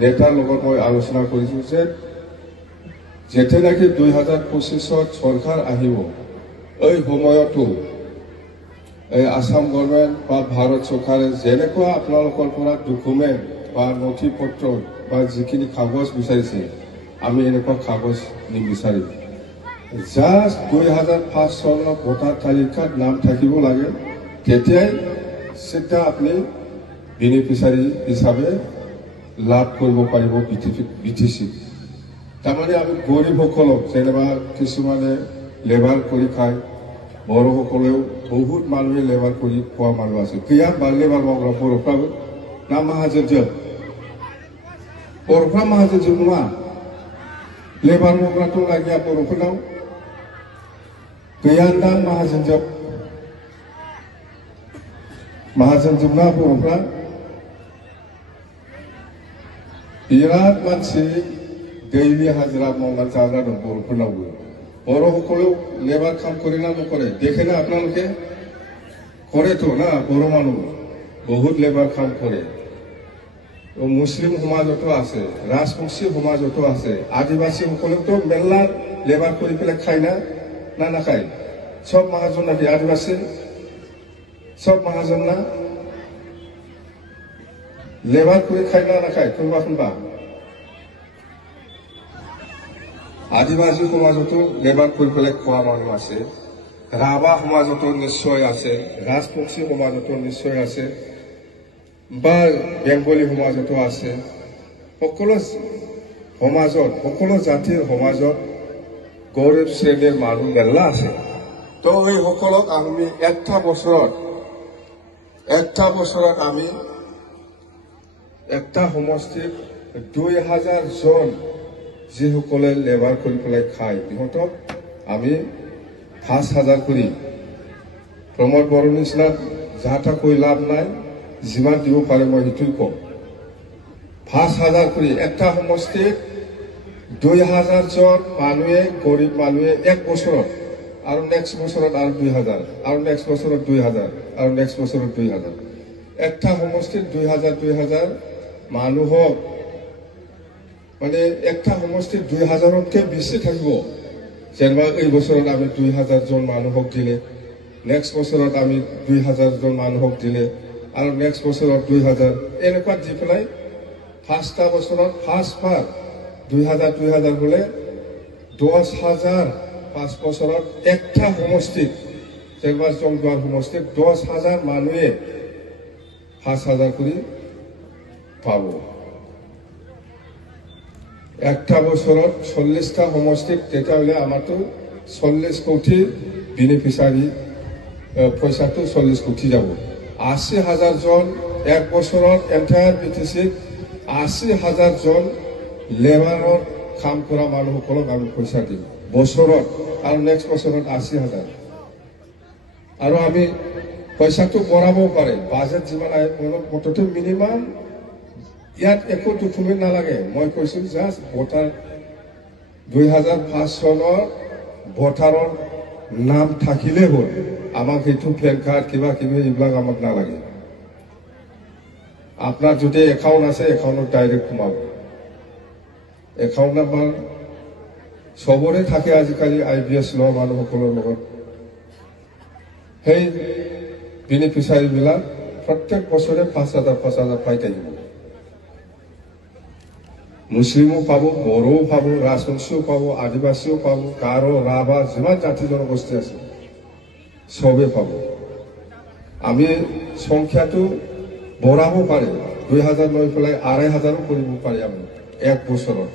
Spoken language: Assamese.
নেতাৰ লগত মই আলোচনা কৰিছোঁ যে যেতিয়ালৈকে 2025 চৰকাৰ আহিব এই সময়তো এই আসাম গভৰ্ণমেণ্ট বা ভাৰত চৰকাৰে যেনেকুৱা আপোনালোকৰ পৰা ডকুমেণ্ট বা নথি পত্ৰ বা যিখিনি কাগজ বিচাৰিছে আমি এনেকুৱা কাগজ নিবিচাৰিম জাষ্ট 2005 চনৰ ভোটাৰ তালিকাত নাম থাকিব লাগে তেতিয়াই চিধা আপুনি বেনিফিচিয়াৰী হিচাপে লাভ কৰিব পাৰিব বিটিচি তাৰমানে আমি গৰীবসকলক যেনিবা কিছুমানে লেবাৰ কৰি খায় বড়োসকলেও বহুত মানুহে লেবাৰ কৰি খোৱা মানুহ আছে কিয়া লেবাৰ মাवग्रा बर'फ्राबो ना माहाजोनजोब बर'फ्रा माहाजोनजोब नङा लेबार मावग्राथ' लागिया बर'फोरनाव गैयानदां माहाजोनजोब ना बर'फ्रा बिराद मानसि दैलि हाजिरा मावनानै जाग्रा दं बर'फोरनावबो बर'সকলেও লেবাৰ কাম কৰে না নকৰে দেখে না আপোনালোকে কৰেতো না বড়ো মানুহ বহুত লেবাৰ কাম কৰে মুছলিম সমাজতো আছে ৰাজবংশী সমাজতো আছে আদিবাসীসকলেতো মেলা লেবাৰ কৰি পেলাই খায় না নাখায় সব মহাজন নাকি আদিবাসী সব মহাজন না লেবাৰ কৰি খায় না নাখায় কোনোবা আদিবাসী সমাজতো লেবাৰ কৰি পেলাই খোৱা মানুহ আছে ৰাভা সমাজতো নিশ্চয় আছে ৰাজবংশী সমাজতো নিশ্চয় আছে বা বেংগলী সমাজতো আছে সকলো সমাজত সকলো জাতিৰ সমাজত গৰীব শ্ৰেণীৰ মানুহ মেলা আছে তো এই সকলক আমি একটা বছৰত আমি একটা সমষ্টিত 2000 জন যিসকলে লেবাৰ কৰি পেলাই খায় সিহঁতক আমি 5000 কৰি প্ৰমোদ বড়োৰ নিচিনা যাহা কৈ লাভ নাই যিমান দিব পাৰে মই সেইটোই কম 5000 কৰি একটা সমষ্টিত 2000 জন মানুহে গৰীব মানুহে এক বছৰত আৰু নেক্সট বছৰত আৰু 2000 আৰু নেক্সট বছৰত 2000 আৰু নেক্সট বছৰত 2000 একটা সমষ্টিত 2000 মানুহক মানে একটা সমষ্টিত 2000তকৈ বেছি থাকিব যেনিবা এই বছৰত আমি 2000 জন মানুহক দিলে নেক্সট বছৰত আমি 2000 জন মানুহক দিলে আৰু নেক্সট বছৰত 2000 এনেকুৱা দি পেলাই ফাৰ্স্টটা বছৰত ফাৰ্স্টবাৰ 2000 হলে 10000 5 বছৰত একটা সমষ্টিত যেনিবা জংদুৱাৰ সমষ্টিত 10000 মানুহে 5000 কৰি পাব একটা বছৰত 40টা সমষ্টিত তেতিয়াহ'লে আমাৰতো 40 কোটি বেনিফিচিয়াৰী পইচাটো 40 কোটি যাব 80000 জন এক বছৰত এন্টায়াৰ বিটিচিত 80000 জন লেবাৰৰ কাম কৰা মানুহসকলক আমি পইচা দিম বছৰত আৰু নেক্সট বছৰত 80000 আৰু আমি পইচাটো বঢ়াব পাৰে বাজেট যিমান আহে মনটো মিনিমাম ইয়াত একো ডকুমেণ্ট নালাগে মই কৈছো জাষ্ট ভোটাৰ 2005 চনৰ ভোটাৰৰ নাম থাকিলে হ'ল আমাক সেইটো পেন কাৰ্ড কিবা এইবিলাক আমাক নালাগে আপোনাৰ যদি একাউণ্ট আছে একাউণ্টত ডাইৰেক্ট সোমাব একাউণ্ট নাম্বাৰ সবৰে থাকে আজিকালি IBS লোৱা মানুহসকলৰ লগত সেই বেনিফিচিয়াৰীবিলাক প্ৰত্যেক বছৰে 5000 পাই থাকিব মুছলিমো পাব বড়োও পাব ৰাজবংশীও পাব আদিবাসীও পাব গাৰো ৰাভা যিমান জাতি জনগোষ্ঠী আছে সবে পাব আমি সংখ্যাটো বঢ়াব পাৰে 2000 লৈ পেলাই 2500 কৰিব পাৰি আমি এক বছৰত